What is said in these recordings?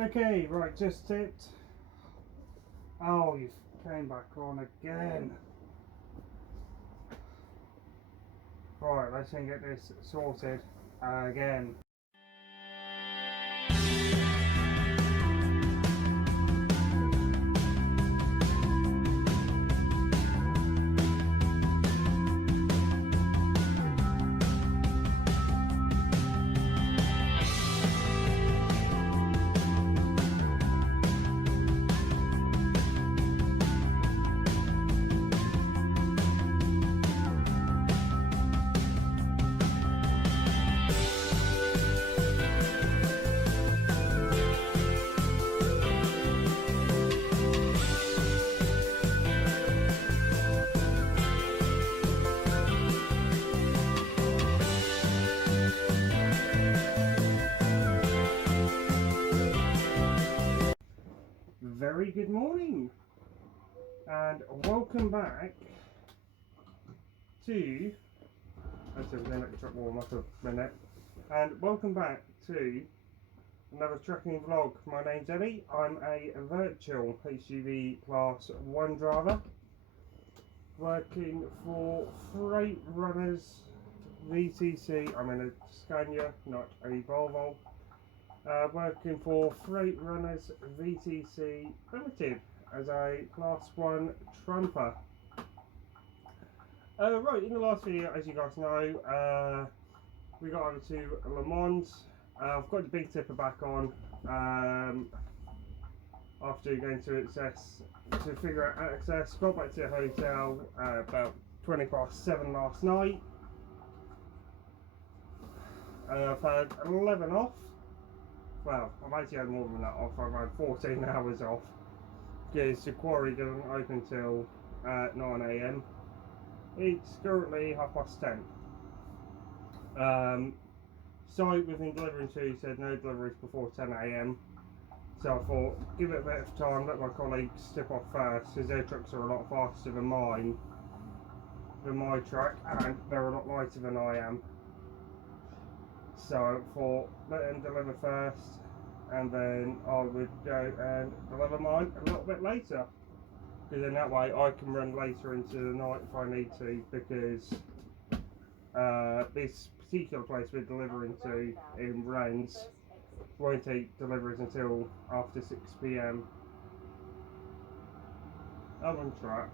Okay, right, just tipped. Oh, you came back on again. Right, let's see get this sorted again. Very good morning and welcome back to actually we're going to let the truck warm up a minute, and welcome back to another trucking vlog. My name's Eddie. I'm a virtual HGV Class 1 driver working for Freight Runners VTC. I'm in a Scania, not a Volvo. Working for Freight Runners VTC Limited as a Class 1 tramper. Right, in the last video, as you guys know, we got over to Le Mans. I've got the big tipper back on after going to access to figure out access. Got back to the hotel about 7:20 last night. I've had 11 off. Well, I've actually had more than that off. I've had 14 hours off because the quarry doesn't open till 9 AM. It's currently 10:30. Site within delivering to said no deliveries before 10 AM. So I thought, give it a bit of time, let my colleagues step off first, because their trucks are a lot faster than my truck, and they're a lot lighter than I am. So I thought, let them deliver first, and then I would go and deliver mine a little bit later, because in that way I can run later into the night if I need to, because this particular place we're delivering to in Rennes won't take deliveries until after 6 PM. I'm on track.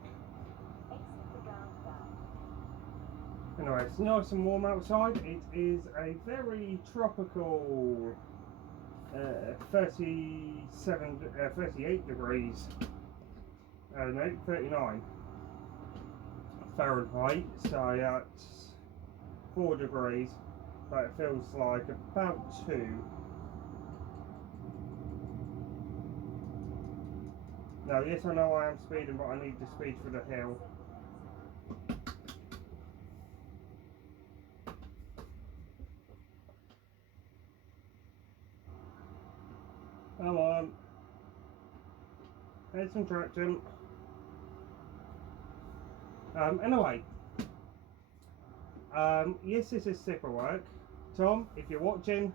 Anyway, it's nice and warm outside. It is a very tropical 38 degrees. No, 39 Fahrenheit. So that's 4 degrees, but it feels like about 2. Now, yes, I know I am speeding, but I need to speed for the hill. Come on. There's some traction. Anyway. Yes, this is zipper work. Tom, if you're watching,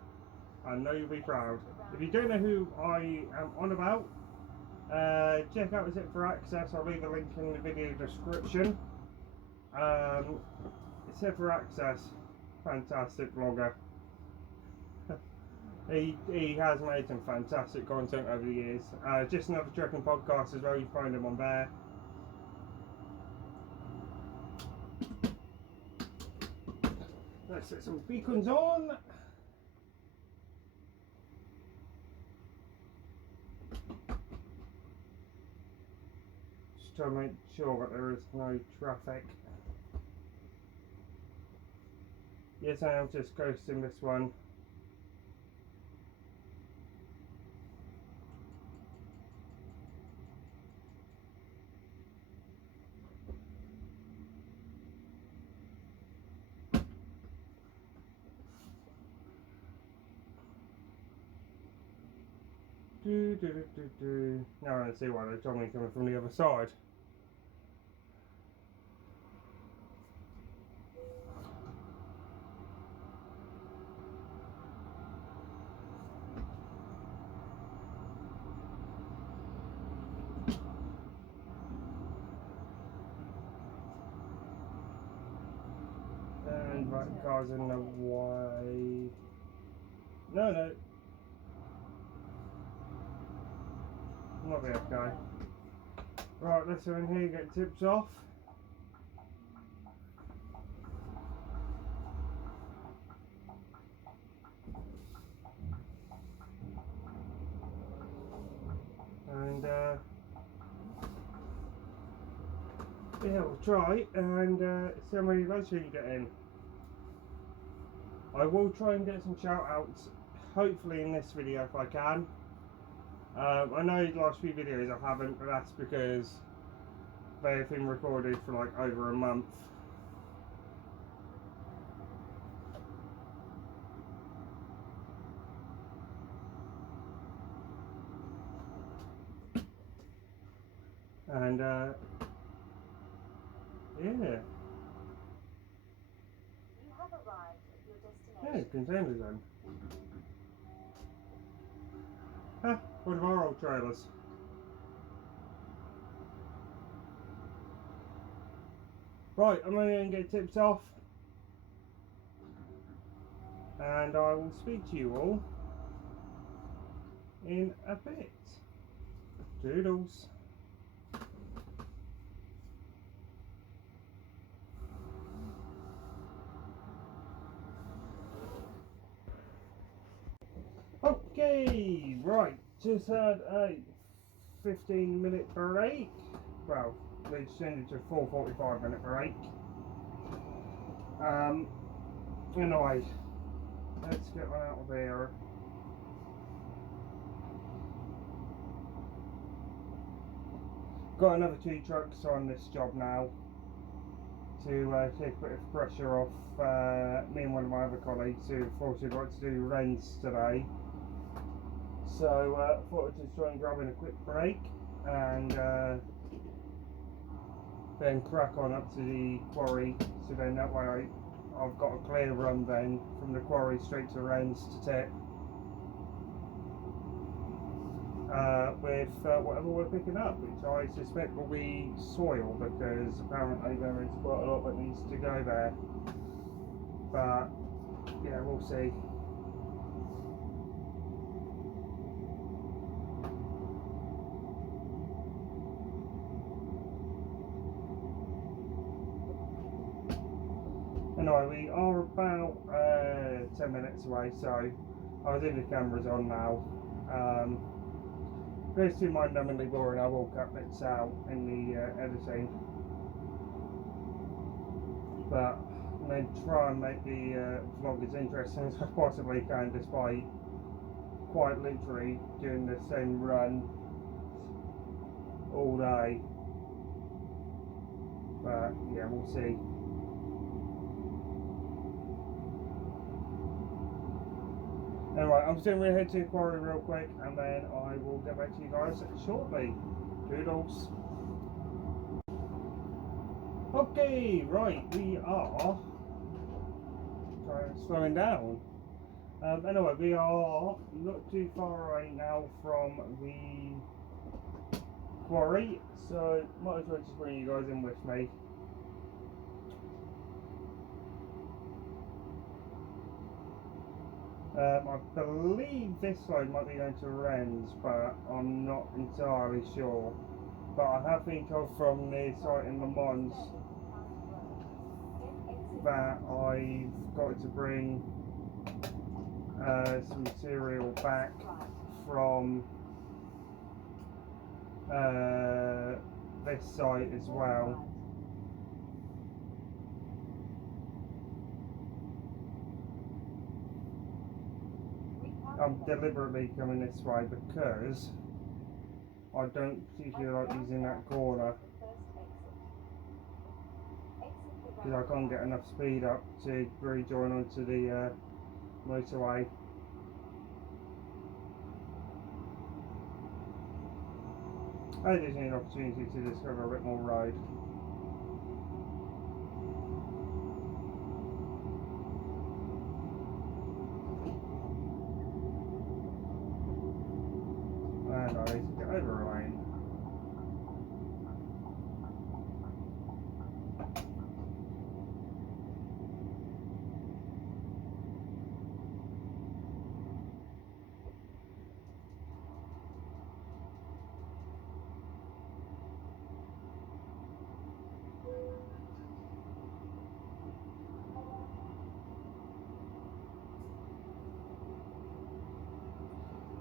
I know you'll be proud. If you don't know who I am on about, check out Zipper Access. I'll leave a link in the video description. Zipper Access, fantastic vlogger. He has made some fantastic content over the years. Just another trucking podcast as well. You find him on there. Let's set some beacons on. Just try to make sure that there is no traffic. Yes, I am just ghosting this one. Now I don't see why they told me coming from the other side. Right, car's in the way. No. Not the okay. Right, let's go in here, get tips off. And yeah, we'll try and see how many loads we can get in. I will try and get some shout outs, hopefully in this video if I can. I know the last few videos I haven't, but that's because they have been recorded for like over a month. And yeah. You have arrived at your destination. Yeah, containers then. Huh, one of our old trailers. Right, I'm only going to get tips off. And I will speak to you all in a bit. Doodles. Okay, right, just had a 15-minute break. Well, we extended to a 4:45-minute break. Anyway, let's get one out of here. Got another 2 trucks on this job now to take a bit of pressure off me and one of my other colleagues who unfortunately got to do rents today. So I thought I'd just try and grab in a quick break and then crack on up to the quarry, so then that way I've got a clear run then from the quarry straight to Wrens to tip with whatever we're picking up, which I suspect will be soil, because apparently there is quite a lot that needs to go there, but yeah, we'll see. Anyway, we are about 10 minutes away, so I think the camera's on now. If it's too mind-numbingly boring, I will cut bits out in the editing. But I'm going to try and make the vlog as interesting as I possibly can, despite quite literally doing the same run all day. But yeah, we'll see. Anyway, I'm just going to head to the quarry real quick, and then I will get back to you guys shortly. Doodles. Okay, right, we are slowing down. Anyway, we are not too far away now from the quarry, so might as well just bring you guys in with me. I believe this side might be going to Wrens, but I'm not entirely sure. But I have been told from the site in Le Mans that I've got to bring some material back from this site as well. I'm deliberately coming this way because I don't particularly like using that corner, because I can't get enough speed up to rejoin onto the motorway. I just need an opportunity to discover a bit more road. And I need to get over a lane.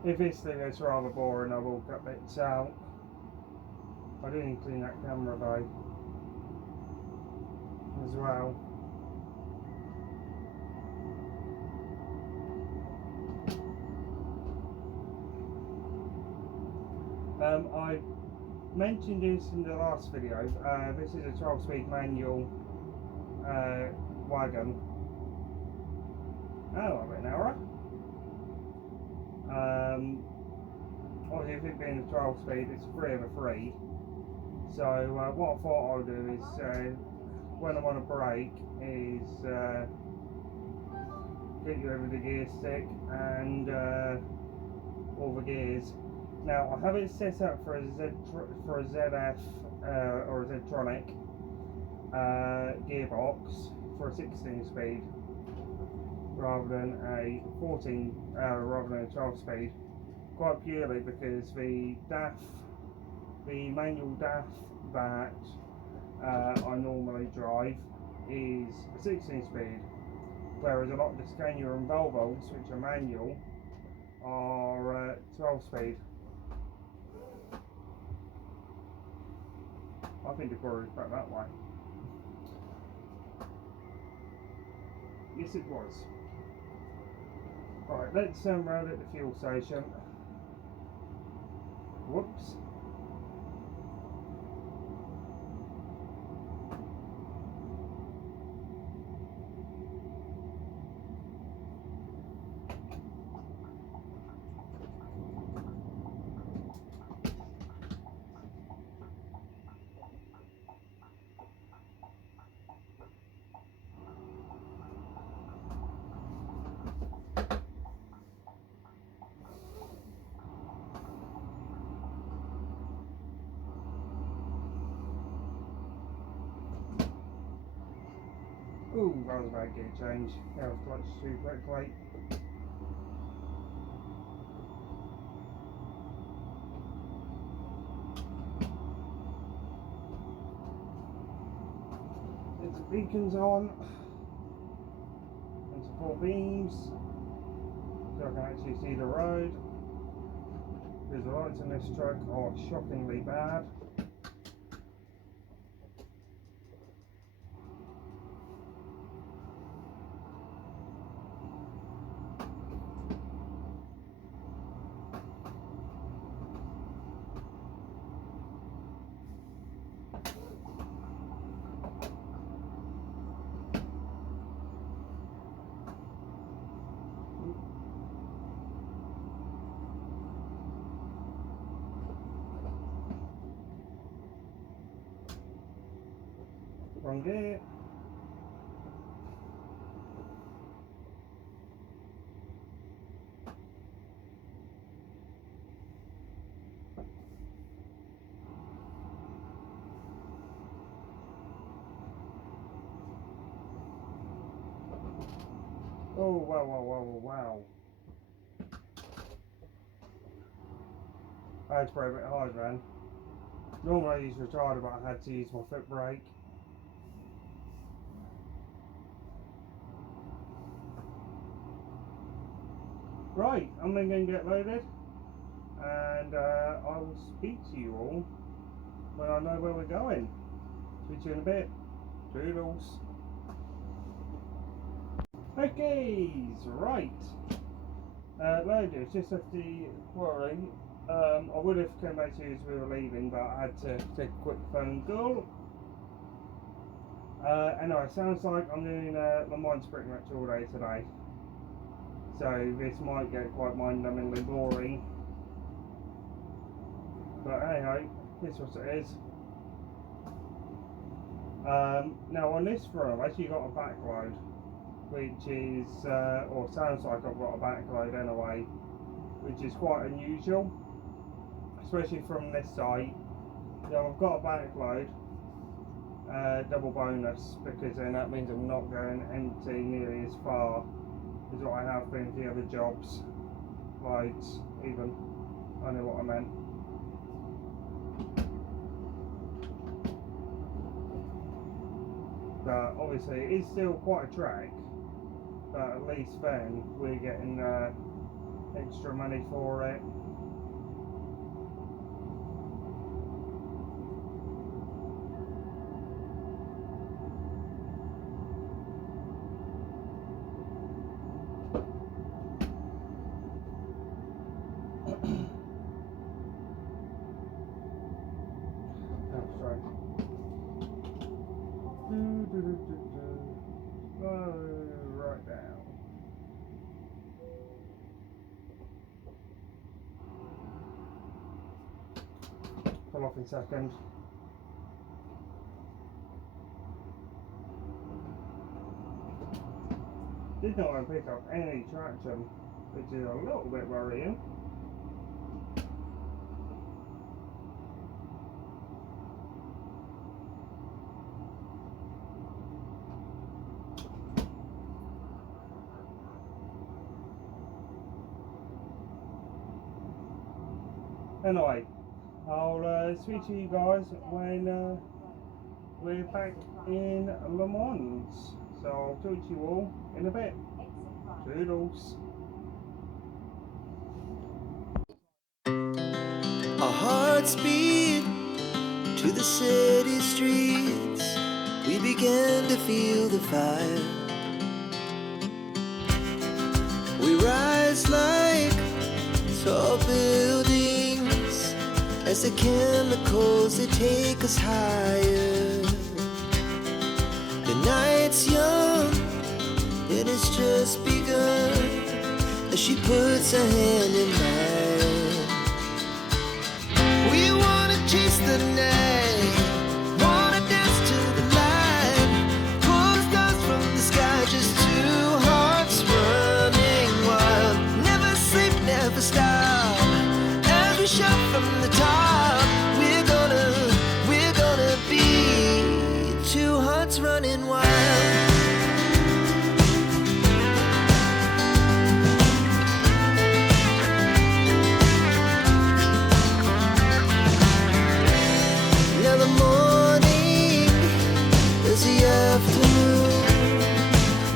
If this thing is rather boring, I will cut bits out. I do need to clean that camera though, as well. I mentioned this in the last video. This is a 12-speed manual wagon. Oh, I'm an error. Obviously, if it being a 12-speed, it's 3 over 3. So what I thought I'll do is, when I'm on a break, is get you over the gear stick and all the gears. Now I have it set up for a ZF or a Z-tronic gearbox for a 16-speed rather than a 14, rather than a 12-speed. Quite purely because the manual DAF that I normally drive is a 16-speed, whereas a lot of the Scania and Volvos, which are manual, are 12-speed. I think the car is back that way. Yes, it was. Right, let's round at the fuel station. Whoops. Ooh, that was a bad gear change. That was clutch too quickly. Get the beacons on and support beams so I can actually see the road. Because the lights in this truck are shockingly bad. Wrong gear. Oh, wow, wow, wow, wow. I had to brake a bit hard, man. Normally I use retarder, but I had to use my foot brake. Right, I'm then going to get loaded, and I will speak to you all when I know where we're going. Speak to you in a bit. Toodles. Okay, right. Loaded, just have to worry. I would have come back to you as we were leaving, but I had to take a quick phone call. Anyway, sounds like I'm doing Le Mans pretty much all day today. So this might get quite mind-numbingly boring. But anyhow, here's what it is. Now on this front, I've actually got a backload, which is, or sounds like I've got a backload anyway, which is quite unusual, especially from this site. Now I've got a backload, double bonus, because then that means I'm not going empty nearly as far as what I have been for the other jobs, loads even. I know what I meant. But obviously it is still quite a trek, but at least then we're getting extra money for it. Right down. Pull off in a second. Did not want to pick up any traction, which is a little bit worrying. Anyway, I'll speak to you guys when we're back in Le Mans. So I'll talk to you all in a bit. Toodles. Our hearts beat to the city streets. We began to feel the fire. We rise like tall buildings as the chemicals, they take us higher. The night's young, it has just begun as she puts her hand in mine. We wanna chase the night, wanna dance to the light, pull the stars from the sky, just two hearts running wild. Never sleep, never stop, as we shout from the top. We're gonna be two hearts running wild. Now the morning is the afternoon.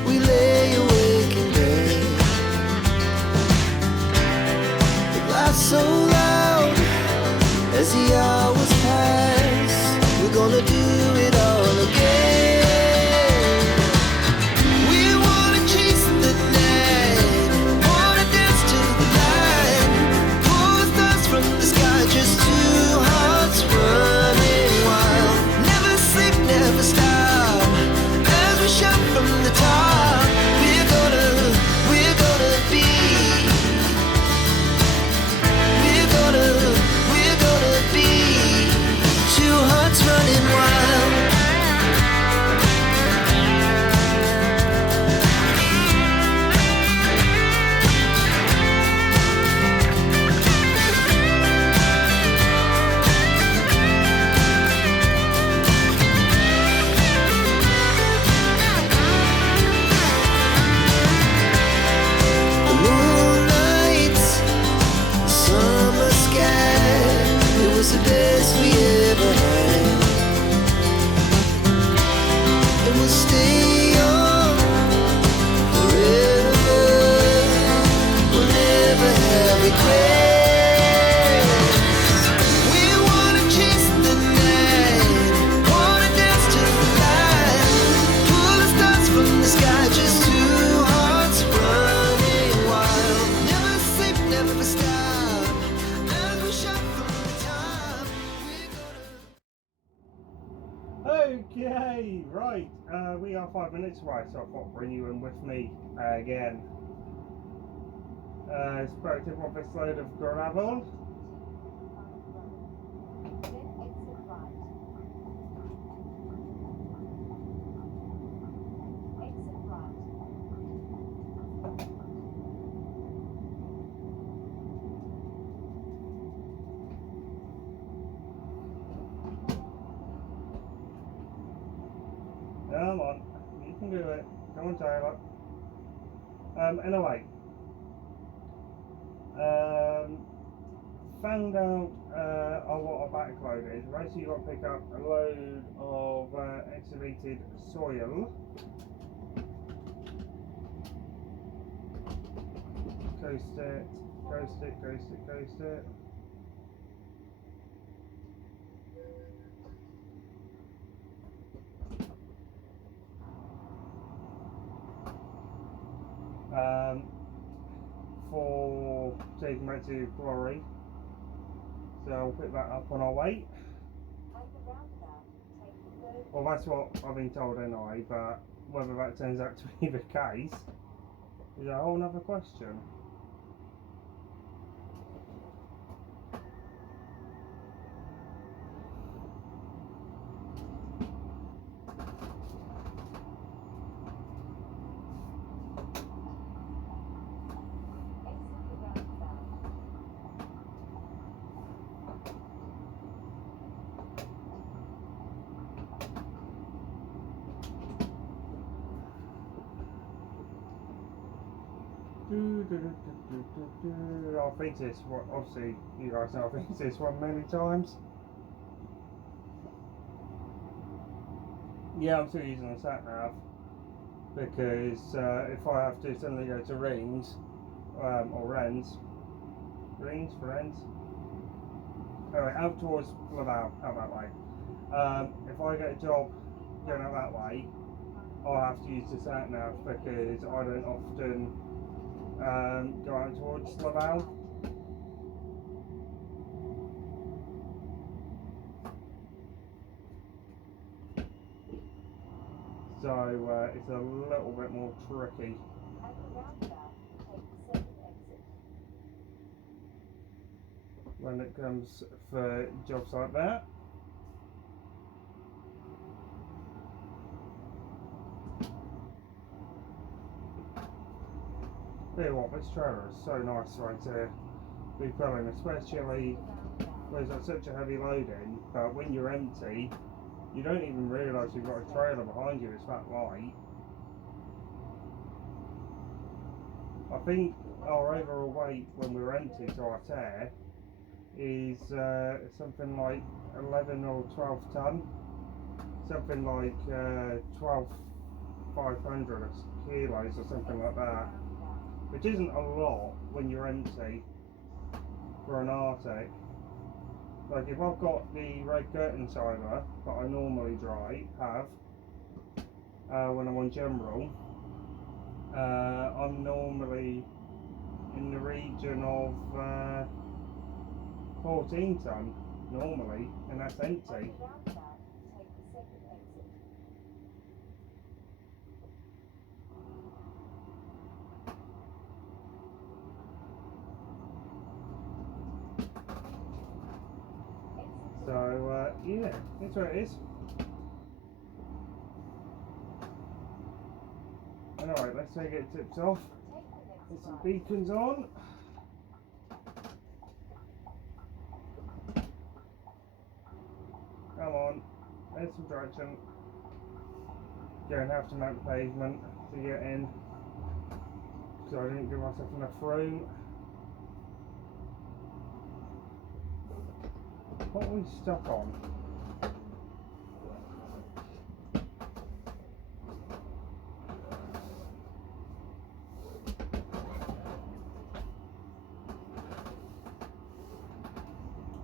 We lay awake in bed. It laughs so loud as the hours pass. We're gonna do it all again. We wanna chase the night, wanna dance to the light, pull the stars from the sky, just two hearts running wild. Never sleep, never stop, as we shout from the top. We're gonna be, we're gonna be two hearts running wild. The moonlight, summer sky, it was the best we ever had. And we'll stay on forever. We'll never have regrets. We wanna chase the night, wanna dance to the light, pull the stars from the sky, just two hearts running wild. Never sleep, never stop, as we shout from the top. Okay, right. We are 5 minutes away, so I thought I'd bring you in with me again. Spoke to him off this load of gravel. Then exit right. Exit right. Come on, you can do it. Come on, Taylor. Anyway, found out what a backload is. Basically, you've got to pick up a load of excavated soil. Coast it Coast it, coast it, coast it. For taking back to Glory. So I'll pick that up on our way. At the roundabout, take the third Well, that's what I've been told anyway, but whether that turns out to be the case is a whole other question. exit the roundabout. I've been to this one, obviously you guys know I've been to this one many times. Yeah, I'm still using the sat nav because if I have to suddenly go to Rings or Rennes, anyway, out towards Laval, out that way. If I get a job going out that way, I'll have to use the sat nav because I don't often go out towards Laval. So it's a little bit more tricky. At the roundabout, take the second exit. When it comes for jobs like that. Tell you what, this trailer is so nice right here. Be pulling, especially when it's got such a heavy load in, but when you're empty, you don't even realise you've got a trailer behind you, it's that light. I think our overall weight when we're empty to our tear is something like 11 or 12 tonne, something like 12,500 kilos or something like that, which isn't a lot when you're empty for an Arctic. Like if I've got the red curtain siler that I normally have when I'm on general, I'm normally in the region of 14 tonne normally, and that's At empty. the roundabout, take the second exit. So yeah, that's what it is. Alright, let's take it tips off. Take the next Put some right. beacons on. Come on, there's some traction. Going to have to mount the pavement to get in, so I didn't give myself enough room. What are we stuck on?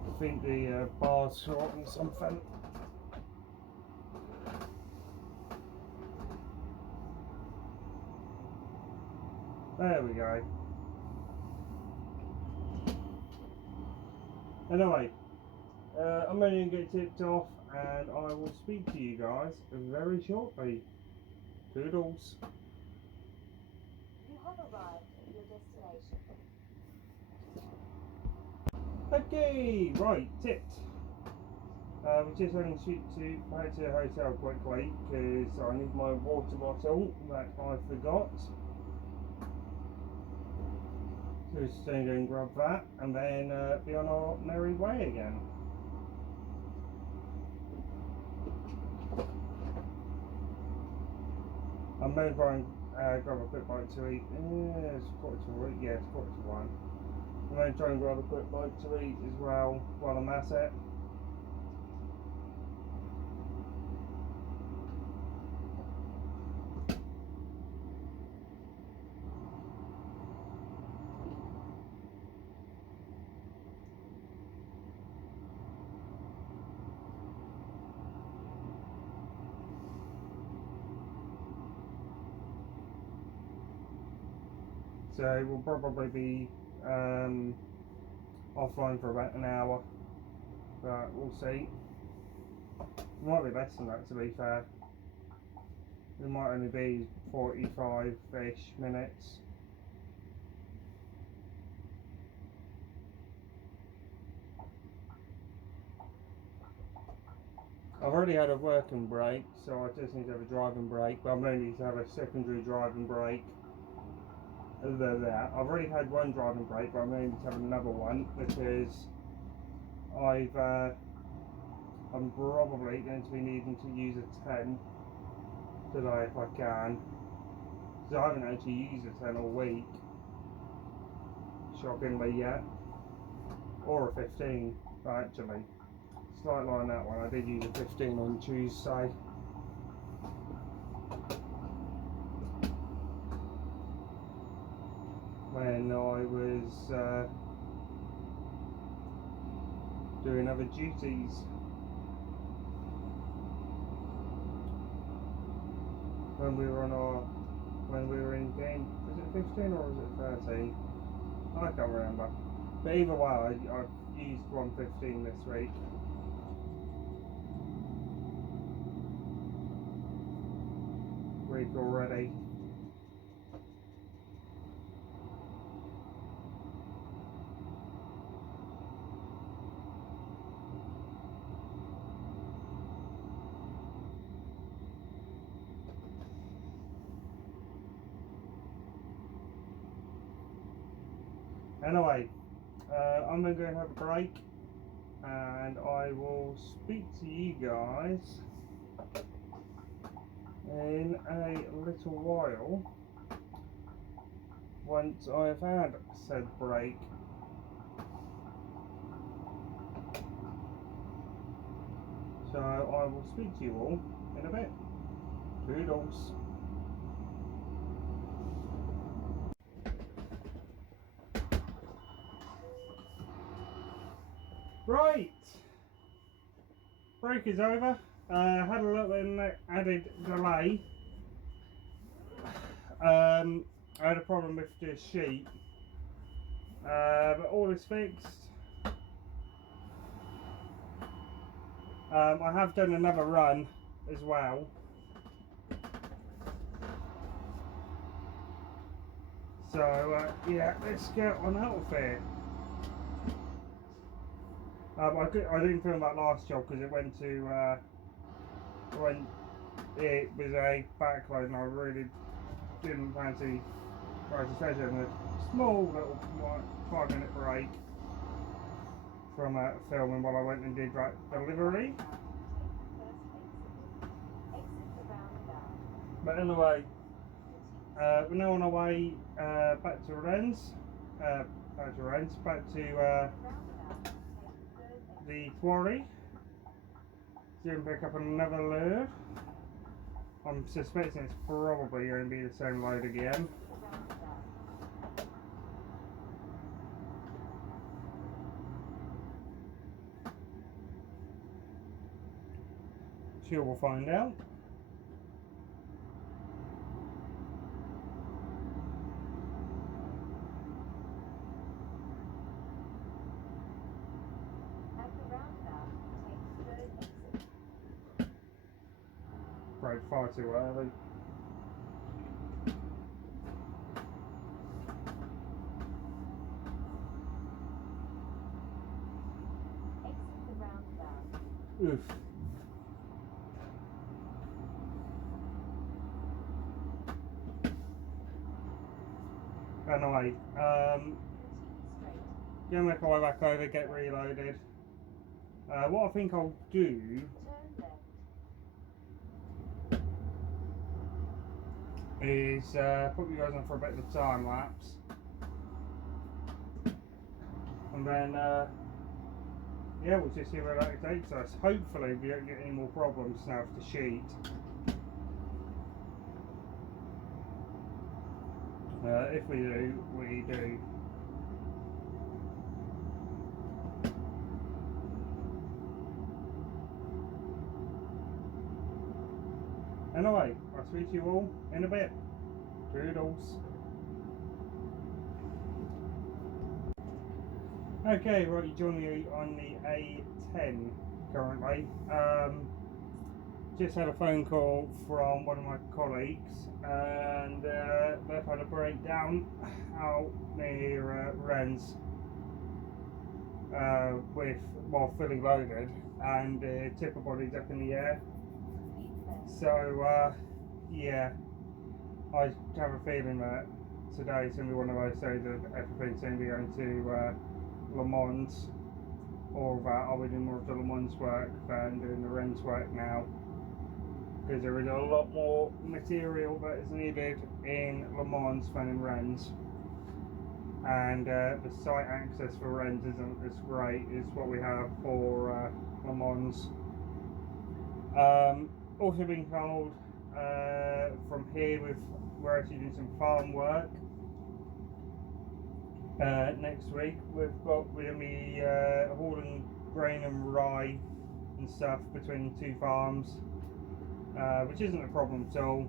I think the bar's short on something. There we go. Anyway, I'm only going to get tipped off and I will speak to you guys very shortly. Toodles. You have arrived at your destination. Okay, right, tipped. We're just having to shoot back to the hotel quickly because I need my water bottle that I forgot. So we're just going to go and grab that and then be on our merry way again. I'm going to try and grab a quick bite to eat. It's quarter to 1. Yeah, it's quarter to 1. I'm going to try and grab a quick bite to eat as well while I'm at it. So we'll probably be offline for about an hour, but we'll see. It might be less than that, to be fair. It might only be 45-ish minutes. I've already had a working break, so I just need to have a driving break, but I'm going to need to have a secondary driving break. Other than that, I've already had one driving break, but I'm going to need to have another one because I'm probably going to be needing to use a 10 today if I can. So I haven't actually used a 10 all week, shockingly yet, or a 15 actually. Slight line that one, I did use a 15 on Tuesday. When I was doing other duties. When we were in game, was it 15 or was it 13? I can't remember. But either way, I've used 115 this week. Already. Anyway, I'm going to go and have a break, and I will speak to you guys in a little while once I've had said break. So I will speak to you all in a bit. Toodles. Right, break is over. Had a little added delay. I had a problem with the sheet, but all is fixed. I have done another run as well. So yeah, let's get on out of here. I didn't film that last job because it went to when it was a backload and I really didn't fancy especially in a small little 5-minute break from filming while I went and did that delivery. But anyway, we're now on our way back to the quarry. So we can pick up another load. I'm suspecting it's probably going to be the same load again. Sure, we'll find out. Right, far too early. Oof. Anyway, gonna make my way back over, get reloaded. What I think I'll do is put you guys on for a bit of a time lapse, and then yeah, we'll just see where that takes us. Hopefully we don't get any more problems now with the sheet. If we do, we do. Anyway, I'll speak to you all in a bit. Toodles. Okay, right, you join me on the A10 currently. Just had a phone call from one of my colleagues, and they've had a breakdown out near Rennes while fully loaded, and the tipper body's up in the air. So yeah, I have a feeling that today's going to be one of those days of everything's going to be going to Le Mans, or that I'll be doing more of the Le Mans work than doing the Rennes work now, because there is a lot more material that is needed in Le Mans than in Rennes, and the site access for Rennes isn't as great as what we have for Le Mans. Also been told from here we're actually doing some farm work next week. We're going to be hauling grain and rye and stuff between two farms, which isn't a problem at all.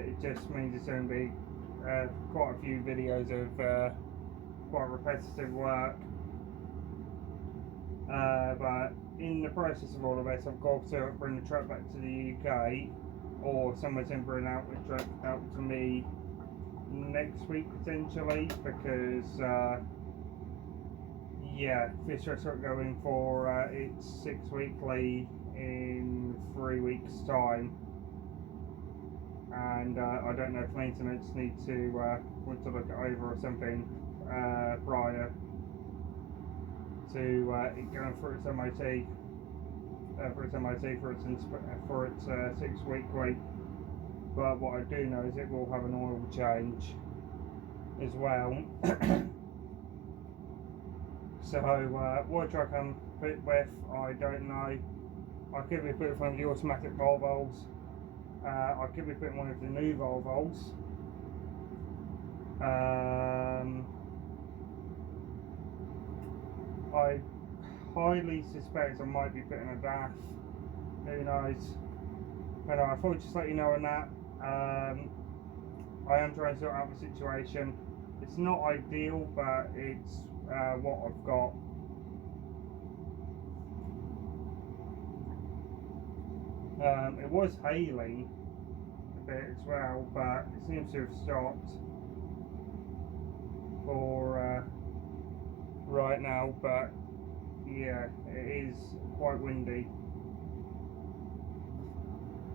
It just means it's going to be quite a few videos of quite repetitive work. But in the process of all of this, I've got to bring the truck back to the UK, or someone's going to bring out the truck out to me next week potentially, because yeah, this truck's not going for its 6 weekly in 3 weeks time, and I don't know if maintenance need to want to look it over or something prior to it going for its MOT, for its 6 weekly. But what I do know is it will have an oil change as well. So what truck I'm fit with, I don't know. I could be putting one of the automatic Volvos. I could be putting one of the new Volvos. I highly suspect I might be putting a DAF. Who knows? But I thought I'd just let you know on that. I am trying to sort out the situation. It's not ideal, but it's what I've got. It was hailing a bit as well, but it seems to have stopped for right now. But yeah, it is quite windy.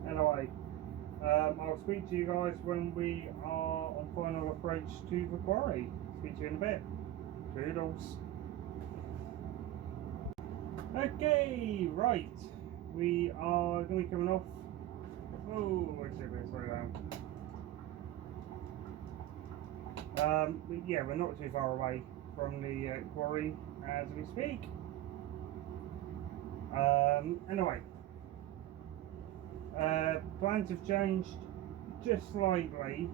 Anyway, I'll speak to you guys when we are on final approach to the quarry. Speak to you in a bit. Toodles. Okay, right. We are going to be coming off. Oh, I should have slow down. But yeah, we're not too far away from the quarry as we speak. Anyway, plans have changed just slightly.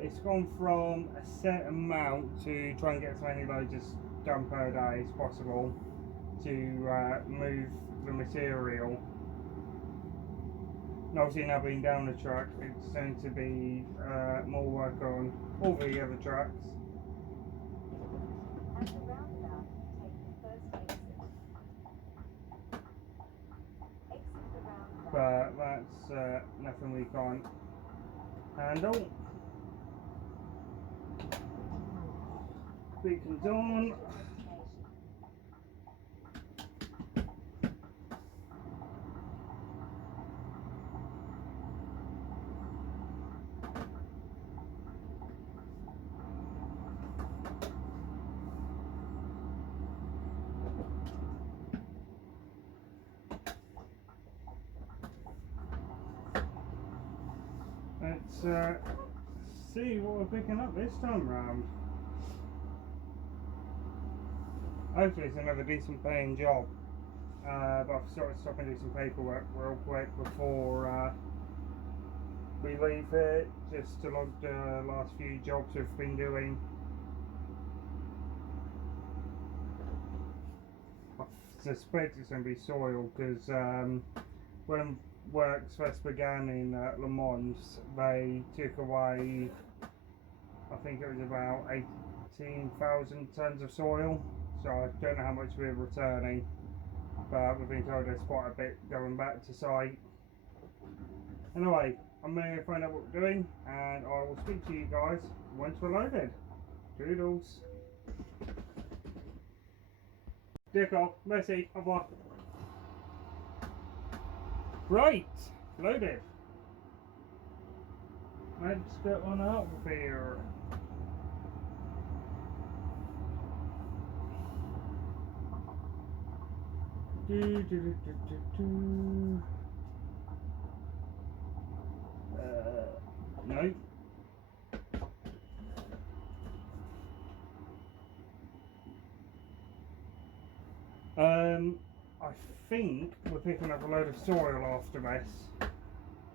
It's gone from a set amount to try and get as many loads done per day as possible to move the material. And obviously now being down the truck, it's going to be more work on all the other trucks. At the roundabout, take the first exit. Exit the roundabout. But that's nothing we can't handle. Beacon's on. Let's see what we're picking up this time round. Hopefully it's another decent paying job. But I've sort of stopped and do some paperwork real quick before we leave here, just to log the last few jobs we've been doing. I suspect it's going to be soil, because when works first began in Le Mans, they took away, I think it was about 18,000 tonnes of soil, so I don't know how much we're returning, but we've been told there's quite a bit going back to site. Anyway, I'm going to find out what we're doing, and I will speak to you guys once we're loaded. Doodles. Dickle, Messi, au revoir. Right, loaded. Let's get on out of here. No. I think we're picking up a load of soil after this,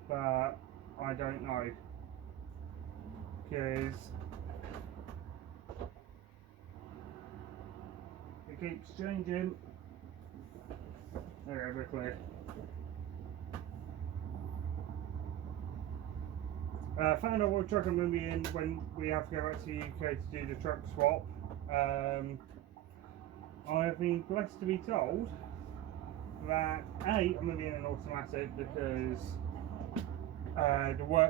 but I don't know, because it keeps changing. There, we're clear. Found out what truck I'm going to be in when we have to go back to the UK to do the truck swap. I have been blessed to be told that I'm going to be in an automatic because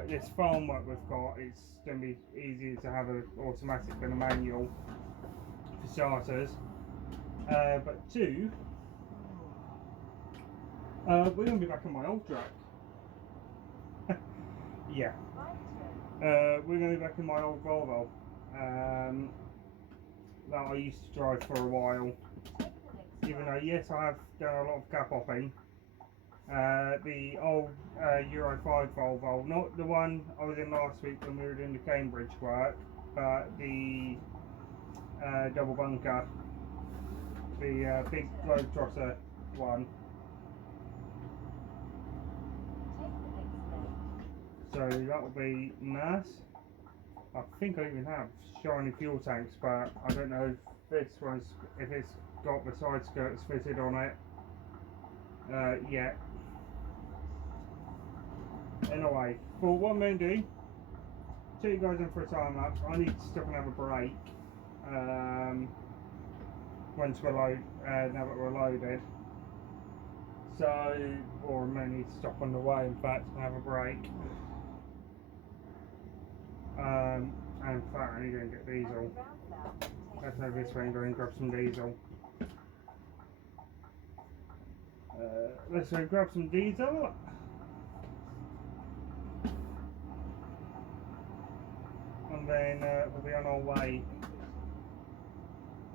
this farm work we've got, it's going to be easier to have an automatic than a manual for starters. But two, we're going to be back on my old truck. Yeah. We're going to be back in my old Volvo that I used to drive for a while. Even though, yes, I have done a lot of cap hopping. The old Euro 5 Volvo, not the one I was in last week when we were doing the Cambridge work, but the double bunker, the big Globetrotter one. So that will be nice. I think I even have shiny fuel tanks, but I don't know if it's got the side skirts fitted on it yet. Anyway, well, what I'm going to do, take you guys in for a time lapse. I need to stop and have a break once we're now that we're loaded. So, or I may need to stop on the way, in fact, and have a break. And in fact, I need to go and get diesel. Let's go this way and go and grab some diesel. Let's go grab some diesel. And then we'll be on our way.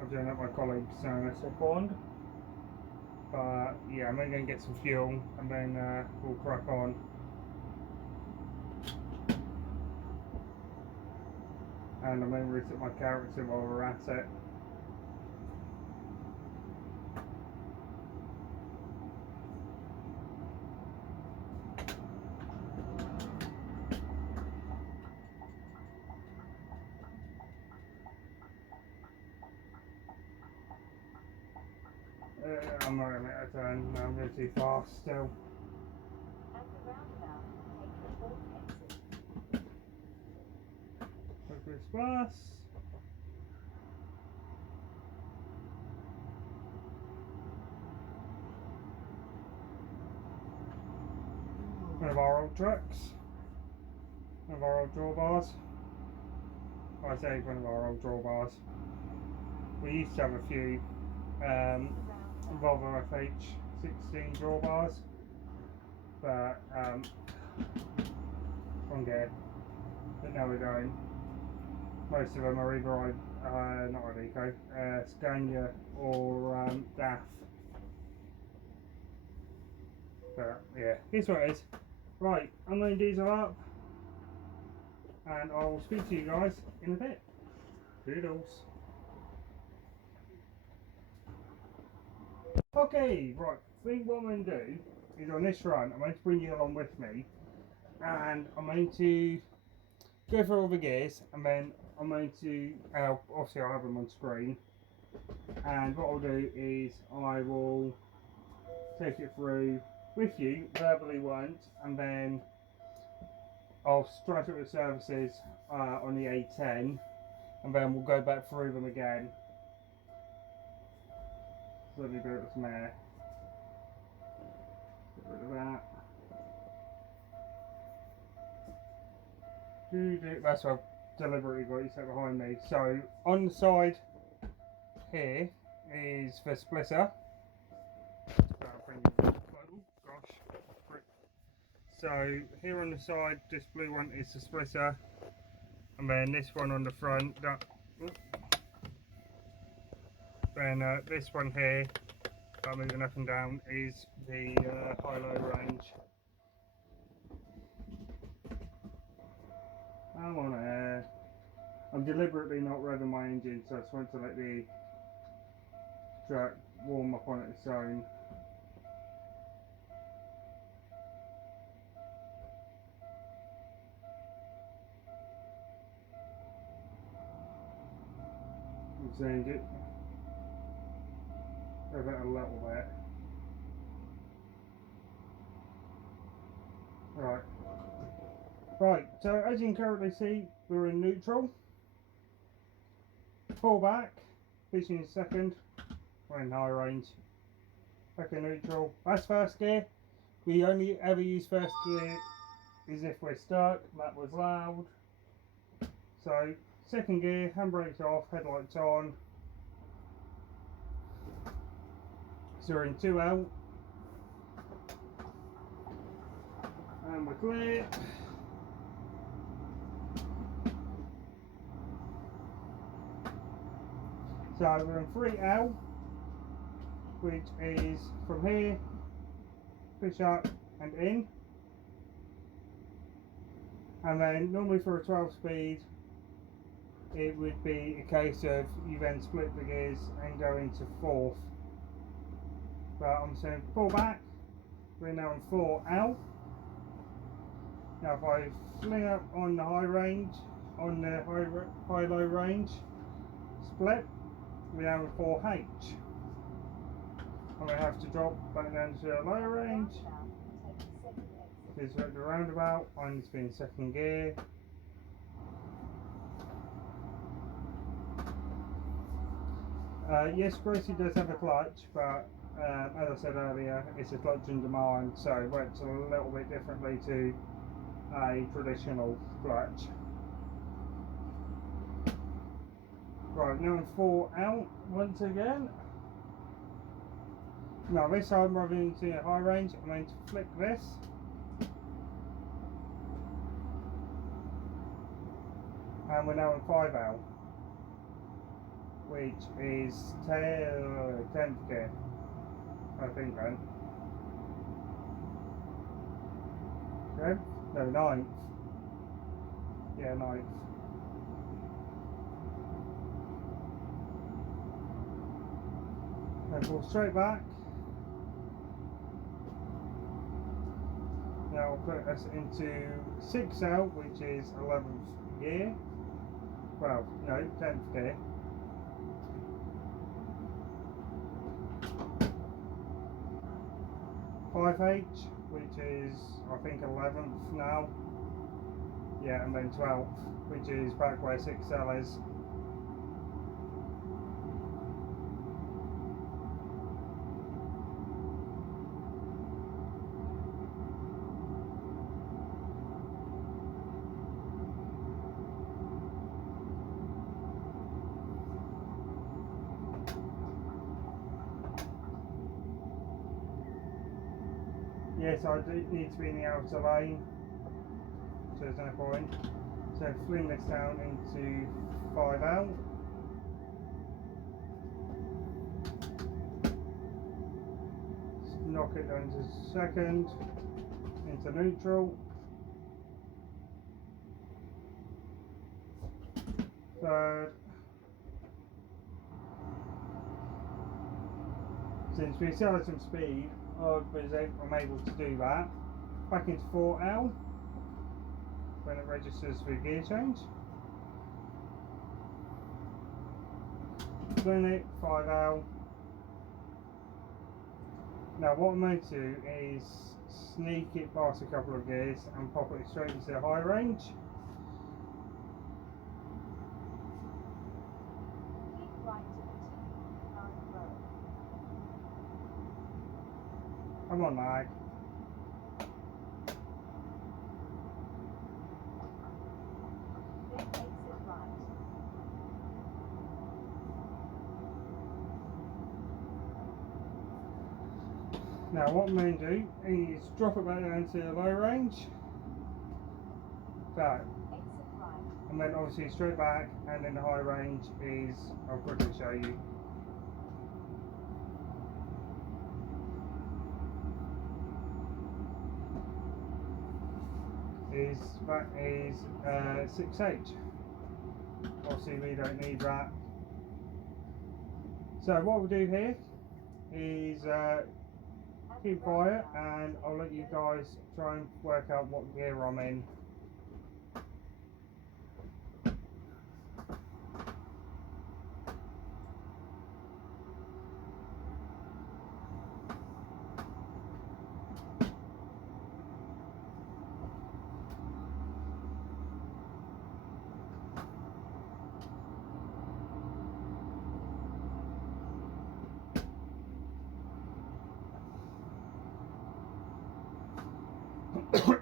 I'm doing that my colleagues saying a second. But yeah, I'm going to get some fuel and then we'll crack on. And I'm going to reset my character while we're at it. I'm not going to make that turn, no, I'm going too fast still. At the roundabout, take the fourth exit. Look for this bus. One of our old trucks. One of our old drawbars. I say one of our old drawbars. We used to have a few Volvo FH16 drawbars, but one gear. But now we don't. Most of them are either not Iveco, Scania or DAF. But yeah, here's what it is. Right, I'm going to diesel up, and I will speak to you guys in a bit. Doodles. Okay, right, I think what I'm going to do is on this run, I'm going to bring you along with me, and I'm going to go through all the gears, and then I'm going to, obviously I'll have them on screen, and what I'll do is I will take it through with you, verbally once, and then I'll strike up the services on the A10, and then we'll go back through them again. So let me do it with some air. Get rid of that. That's what I've deliberately got you set behind me. So on the side here is the splitter. Gosh. So here on the side, this blue one is the splitter, and then this one on the front. Then this one here, moving up and down, is the high-low range. I'm on air. I'm deliberately not revving my engine, so I just want to let the track warm up on its own. I'm saying it. Rev it a little bit. Right, so as you can currently see, we're in neutral. Pull back, pitching in second, we're in high range. Back in neutral. That's first gear. We only ever use first gear is if we're stuck. That was loud. So second gear, handbrakes off, headlights on. So we're in 2L. And we're clear. So we're in 3L, which is from here, push up and in. And then normally for a 12 speed, it would be a case of you then split the gears and go into 4th. But I'm saying pull back, we're now in 4L. Now if I fling up on the high range, on the high-low range, split, we have a 4H. And we have to drop back down to a lower range. Because we're at the roundabout, I need to be in second gear. Yes, Gracie does have a clutch, but as I said earlier, it's a clutch in demand, so it works a little bit differently to a traditional clutch. Right, now in 4L once again. Now this time rather than into a high range, I'm going to flick this. And we're now in 5L, which is 10th gear, I think then. Okay? No, 9th. Yeah, 9th. And pull straight back. Now I'll put us into 6L, which is 11th gear. Well, no, 10th gear. H, which is I think 11th now. Yeah, and then 12th, which is back where 6L is. Yes, I do need to be in the outer lane, so there's no point. So fling this down into 5L. Knock it down to second, into neutral. Third. Since we still have some speed, I'm able to do that. Back into 4L when it registers for gear change. Then it 5L. Now what I'm going to do is sneak it past a couple of gears and pop it straight into the high range. Come on, Mag. Then exit right. Now what I'm going to do is drop it back down to the low range. So, Exit right. and then obviously straight back, and then the high range is, I'll quickly show you. That is 6H. Obviously we don't need that. So what we'll do here is keep quiet, and I'll let you guys try and work out what gear I'm in. Exit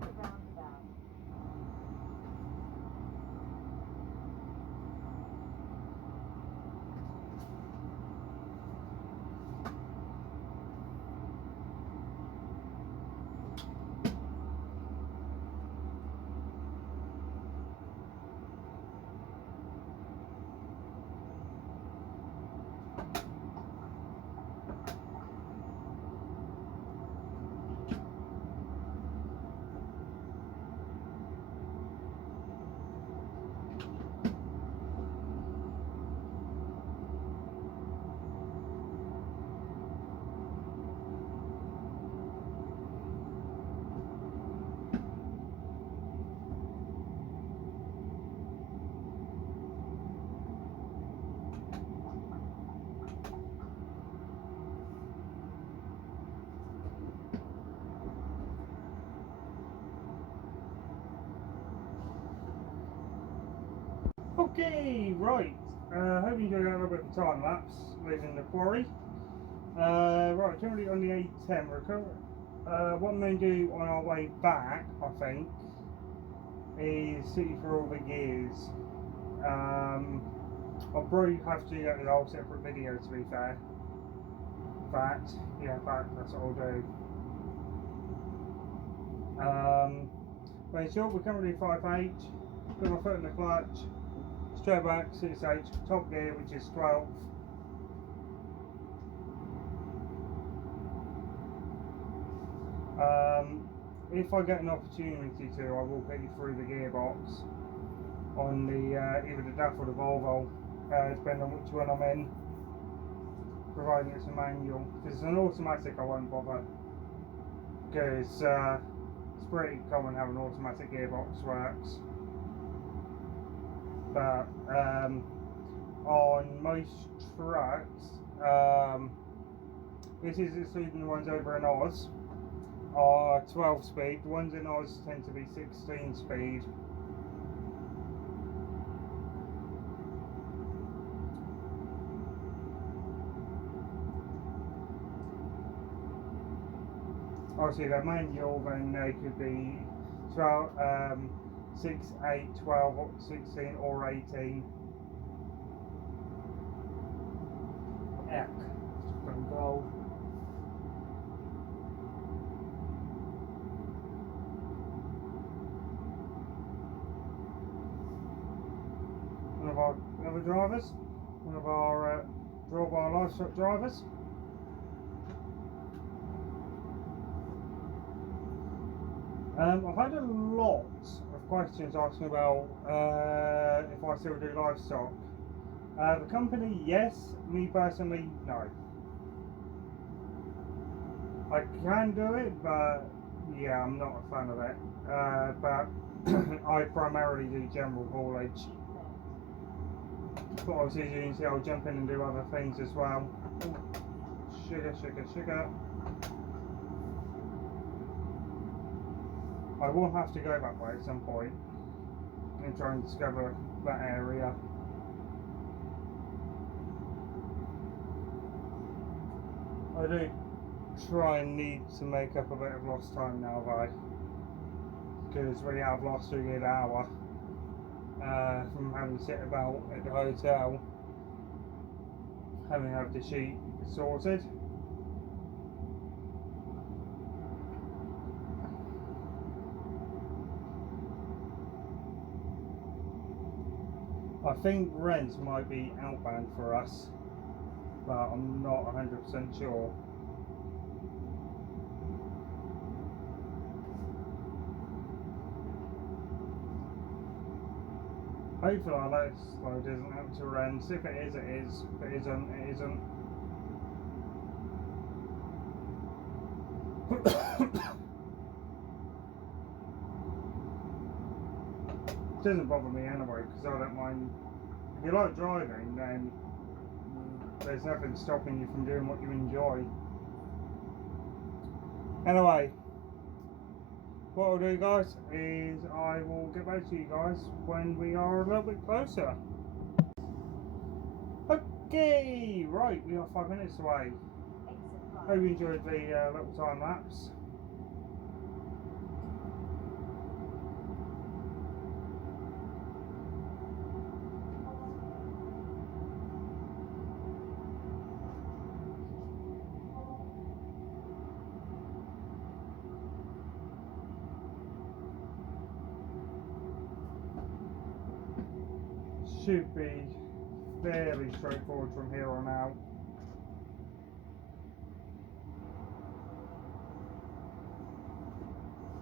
the roundabout. Okay, right. Hope you enjoyed that little bit of time lapse leaving the quarry. Right, currently on the A10. What I'm going to do on our way back, I think, is see for all the gears. I'll probably have to do that in a whole separate video, to be fair. That's what I'll do. But in short, we're currently 5H. Put my foot in the clutch. Straight back, 6H, top gear, which is 12. If I get an opportunity to, I will put you through the gearbox on the either the DAF or the Volvo, depending on which one I'm in, providing it's a manual. If it's an automatic, I won't bother, because it's pretty common how an automatic gearbox works. But on most trucks, this is excluding the ones over in Oz, are 12 speed. The ones in Oz tend to be 16 speed. Obviously they're manual, then they could be 12, 6, 8, 12, 16 or 18. Eck. From gold. One of our other drivers, one of our draw-bar livestock drivers. I've had a lot of questions asking about if I still do livestock. The company, yes. Me personally, no. I can do it, but yeah, I'm not a fan of it. But I primarily do general haulage. But obviously, as you can see, I'll jump in and do other things as well. Ooh, sugar. I will have to go that way at some point. and try and discover that area. I do try and need to make up a bit of lost time now, though, because we have lost a good hour from having to sit about at the hotel, having had the sheet sorted. I think rent might be outbound for us, but I'm not 100% sure. Hopefully our latest load isn't out to rent. If it is, it is. If it isn't, it isn't. It doesn't bother me anyway, because I don't mind. If you like driving, then there's nothing stopping you from doing what you enjoy. Anyway, what I'll do, guys, is I will get back to you guys when we are a little bit closer. Okay, right, we are 5 minutes away. Hope you enjoyed the little time lapse. Should be fairly straightforward from here on out.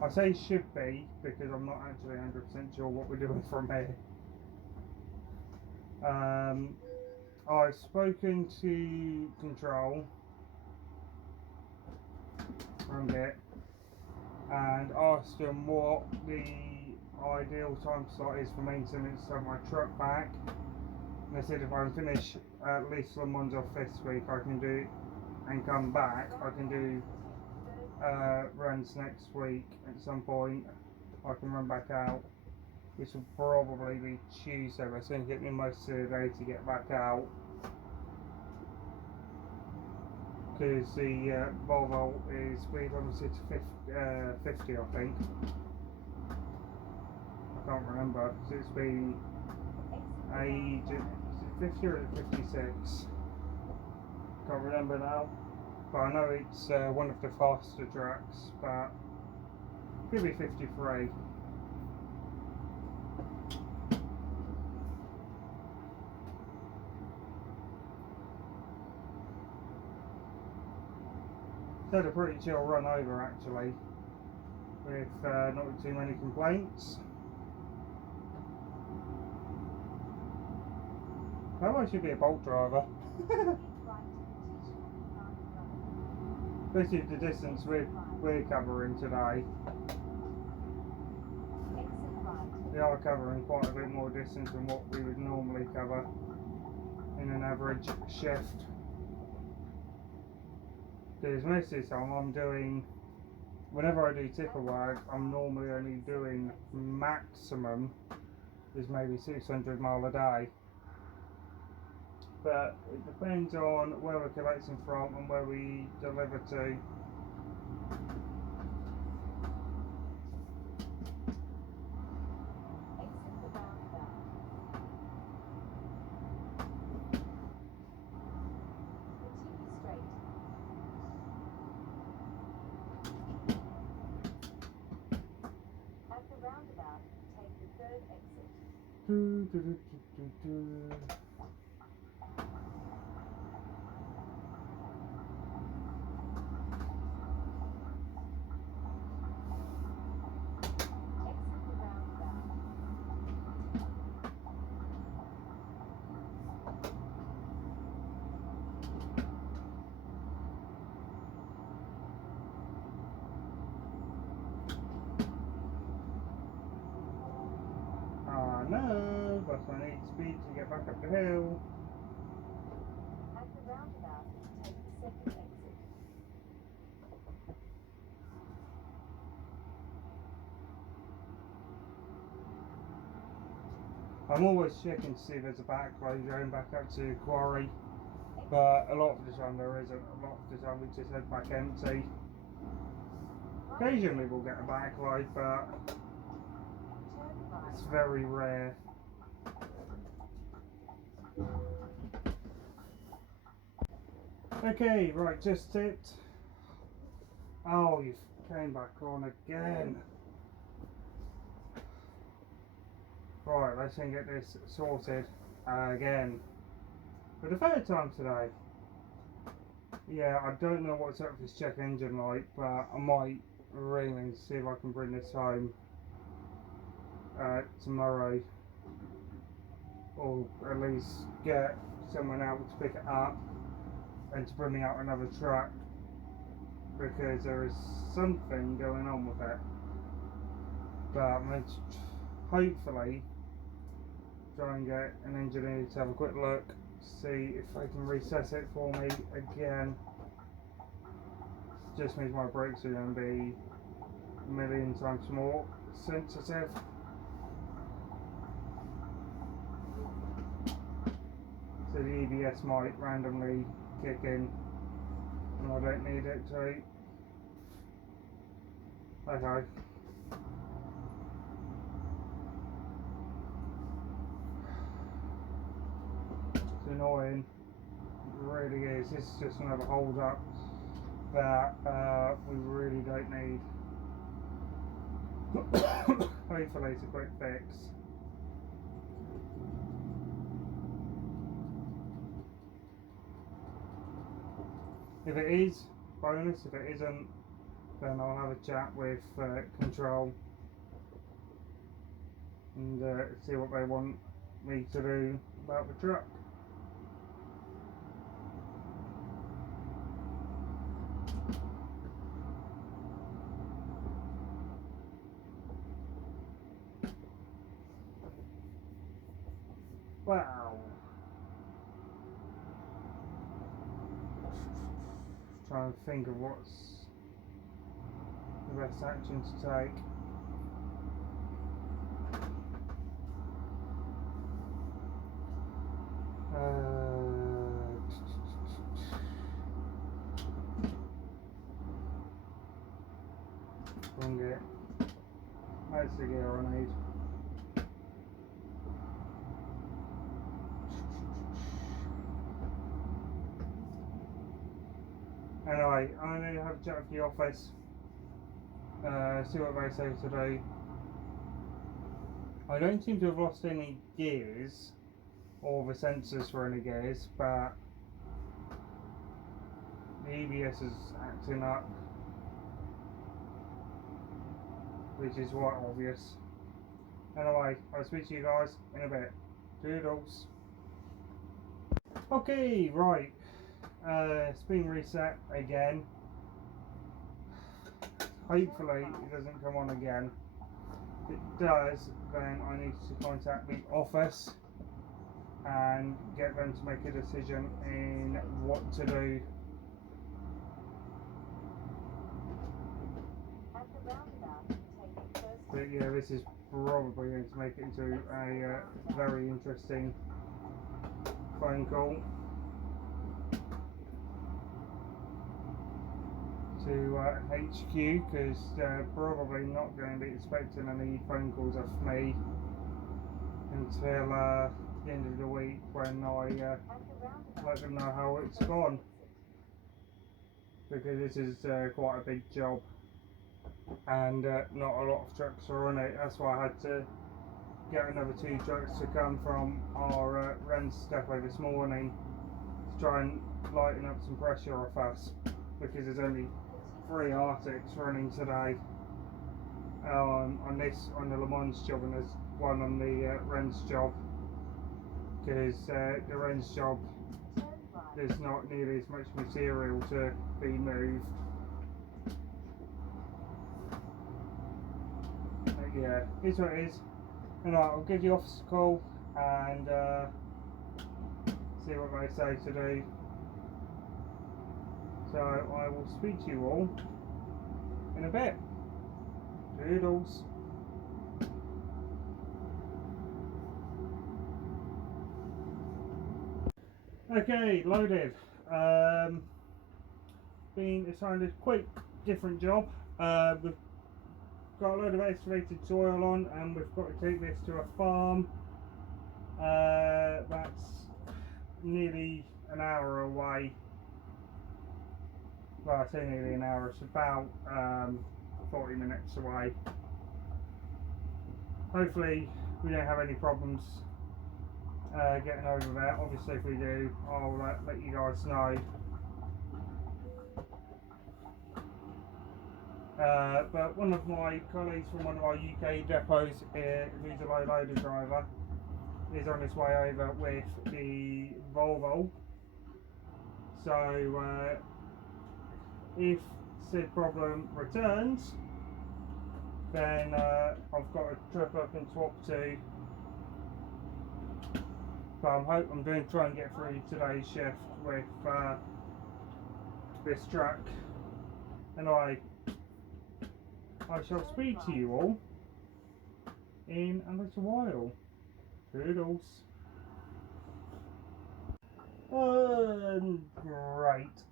I say should be because I'm not actually 100% sure what we're doing from here. I've spoken to Control from it and asked them what the ideal time slot is for maintenance of my truck back. And they said if I can finish at least some ones off this week, I can do and come back. I can do runs next week at some point. I can run back out, which will probably be Tuesday, but it's going to get me most of the day to get back out because the Volvo is speed limited to 50, I think. I can't remember because it's been age. Is it 50 or 56? Can't remember now. But I know it's one of the faster tracks, but it could be 53. It's had a pretty chill run over actually, with not too many complaints. I should be a Bolt driver. Especially the distance we're covering today. We are covering quite a bit more distance than what we would normally cover in an average shift. Because most of the time I'm doing, whenever I do tipper work, I'm normally only doing maximum is maybe 600 mile a day. But it depends on where we're collecting from and where we deliver to. At the roundabout, take the third exit. No, but I need speed to get back up the hill. At the roundabout, take the second exit. I'm always checking to see if there's a backload going back up to quarry, but a lot of the time there isn't. A lot of the time we just head back empty. Occasionally we'll get a backload, but it's very rare. Okay, right, just tipped. Oh, you came back on again. Right, let's see and get this sorted again. For the third time today. Yeah, I don't know what's up with this check engine light, but I might ring and see if I can bring this home tomorrow. Or at least get someone out to pick it up and to bring me out another truck, because there is something going on with it. But I'm going to hopefully try and get an engineer to have a quick look, see if they can recess it for me again. Just means my brakes are going to be a million times more sensitive. So the EBS might randomly kick in and I don't need it to. Okay. It's annoying, it really is. This is just another hold up that we really don't need. Hopefully it's a quick fix. If it is, bonus. If it isn't, then I'll have a chat with Control and see what they want me to do about the truck. Wow. Trying to think of what's the best action to take. Bring it. That's the gear I need. Anyway, I'm going to have a chat with the office, see what they say today. I don't seem to have lost any gears, or the sensors for any gears, but the EBS is acting up, which is quite obvious. Anyway, I'll speak to you guys in a bit. Doodles. Okay, right. It's been reset again. Hopefully it doesn't come on again. If it does, then I need to contact the office and get them to make a decision in what to do. But yeah, this is probably going to make it into a very interesting phone call to HQ, because they're probably not going to be expecting any phone calls off me until the end of the week, when I let them know how it's gone, because this is quite a big job and not a lot of trucks are on it. That's why I had to get another 2 trucks to come from our Ren's depot this morning to try and lighten up some pressure off us, because there's only 3 Arctics running today on the Le Mans job, and there's 1 on the Ren's job, because the Ren's job there's not nearly as much material to be moved. But yeah, it's what it is. And I'll give the office a call and see what they say to do. So I will speak to you all in a bit. Doodles. Okay, loaded. Been assigned a quick different job. We've got a load of excavated soil on, and we've got to take this to a farm. That's nearly an hour away. Well, I say nearly an hour. It's about 40 minutes away. Hopefully, we don't have any problems getting over there. Obviously, if we do, I'll let you guys know. But one of my colleagues from one of our UK depots, who's a low loader driver, is on his way over with the Volvo. So if said problem returns, then I've got a truck I can swap to. So I'm going to try and get through today's shift with this truck, and I shall speak to you all in a little while. Toodles. Great.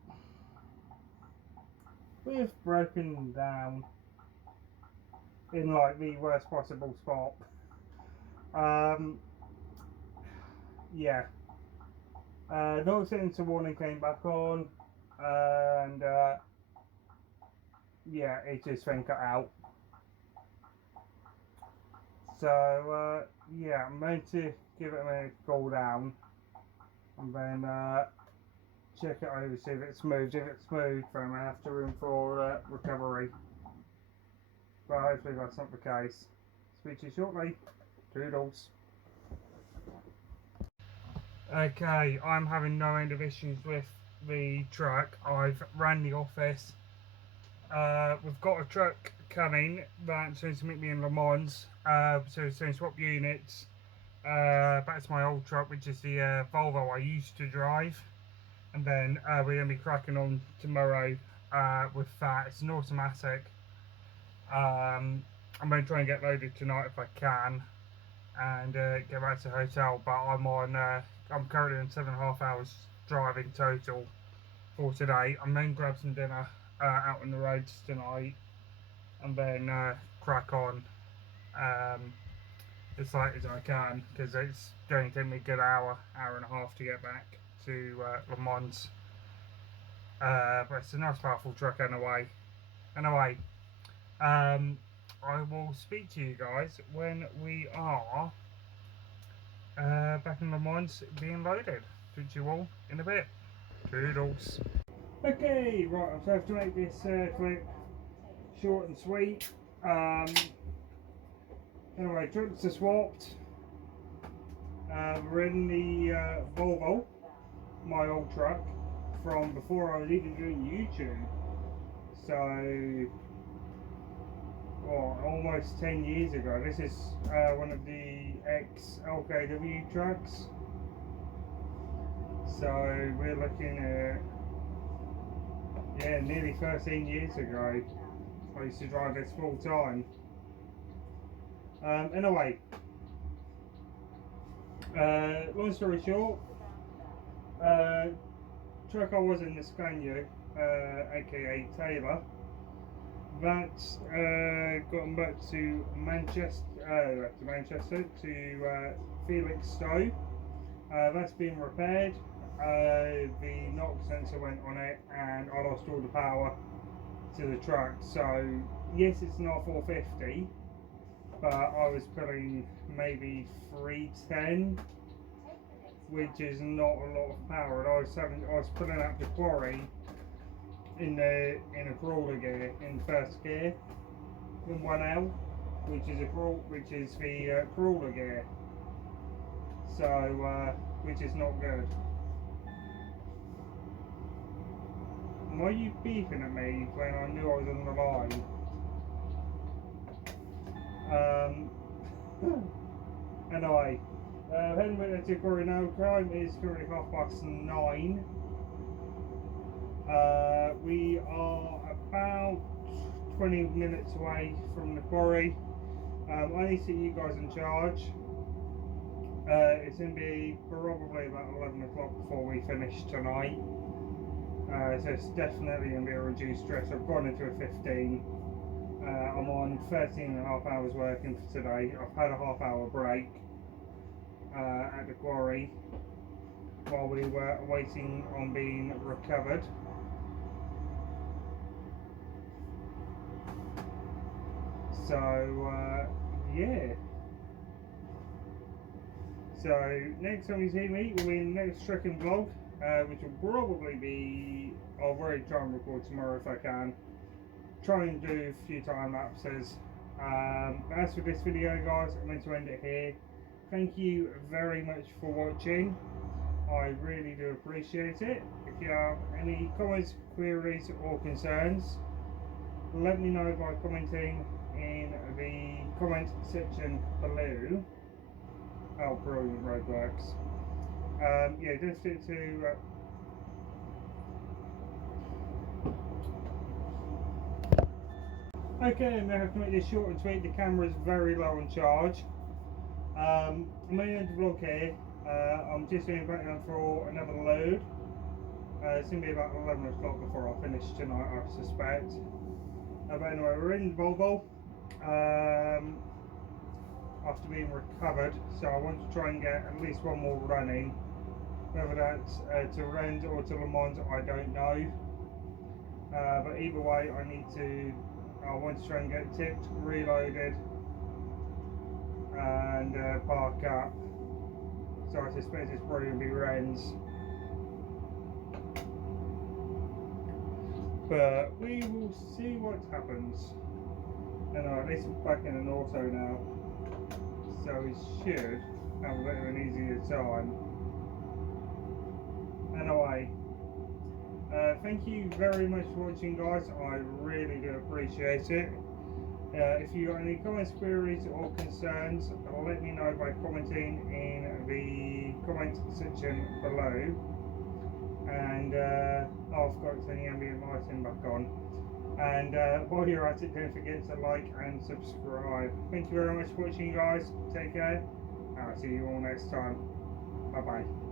We've broken down in like the worst possible spot. Yeah. No sensor warning came back on, and yeah, it just then cut out. So yeah, I'm going to give it a minute to cool down, and then check it over, see if it's smooth. If it's smooth, then I have to room for recovery. But hopefully that's not the case. Speak to you shortly. Toodles. Okay, I'm having no end of issues with the truck. I've ran the office. We've got a truck coming that's going to meet me in Le Mans. So it's going to swap units back to my old truck, which is the Volvo I used to drive. And then we're going to be cracking on tomorrow with that. It's an automatic. I'm going to try and get loaded tonight if I can, and get back to the hotel. But I'm currently on 7.5 hours driving total for today. I'm going to grab some dinner out on the roads tonight, and then crack on as late as I can, because it's going to take me a good hour and a half to get back to Le Mans. But it's a nice powerful truck anyway. I will speak to you guys when we are back in Le Mans being loaded. Speak to you all in a bit. Toodles. Okay, right, so I have to make this clip short and sweet. Anyway, trucks are swapped. We're in the Volvo, my old truck, from before I was even doing YouTube. So, almost 10 years ago. This is one of the ex-LKW trucks. So we're looking at, nearly 13 years ago. I used to drive this full time. Anyway, long story short, truck I was in, the Scania, aka Taylor, that's gotten back to Manchester, to Felixstowe. That's been repaired. The knock sensor went on it, and I lost all the power to the truck. So yes, it's an R450, but I was putting maybe 310, which is not a lot of power. And I was pulling up the quarry in a crawler gear, in first gear, in 1L, which is the crawler gear. So which is not good. Why are you beeping at me when I knew I was on the line? Anyway, heading back to Quarry now. Time is currently 9:30. We are about 20 minutes away from the quarry. I need to see you guys in charge. It's going to be probably about 11 o'clock before we finish tonight. So it's definitely going to be a reduced stress. I've gone into a 15. I'm on 13 and a half hours working for today. I've had a half-hour break at the quarry while we were waiting on being recovered. So yeah. So next time you see me will be in the next trekking vlog, which will probably be, I'll really try and record tomorrow if I can. Try and do a few time lapses. As for this video guys, I'm going to end it here. Thank you very much for watching. I really do appreciate it. If you have any comments, queries or concerns, let me know by commenting in the comment section below. Oh, brilliant roadworks. Yeah, don't forget to okay, and I have to make this short and sweet. The camera is very low on charge. I'm going to end the vlog here. I'm just going back down for another load. It's going to be about 11 o'clock before I finish tonight, I suspect. But anyway, we're in Volvo after being recovered, so I want to try and get at least one more running. Whether that's to Rennes or to Le Mans, I don't know. But either way, I want to try and get tipped, reloaded, and park up. So I suspect it's probably going to be Rennes. But we will see what happens. And at least I'm back in an auto now, so we should have a bit of an easier time. Anyway, thank you very much for watching guys, I really do appreciate it. If you got any comments, queries or concerns, let me know by commenting in the comment section below. And I've got to turn the ambient lighting back on. And while you're at it, don't forget to like and subscribe. Thank you very much for watching guys, take care, and I'll see you all next time. Bye bye.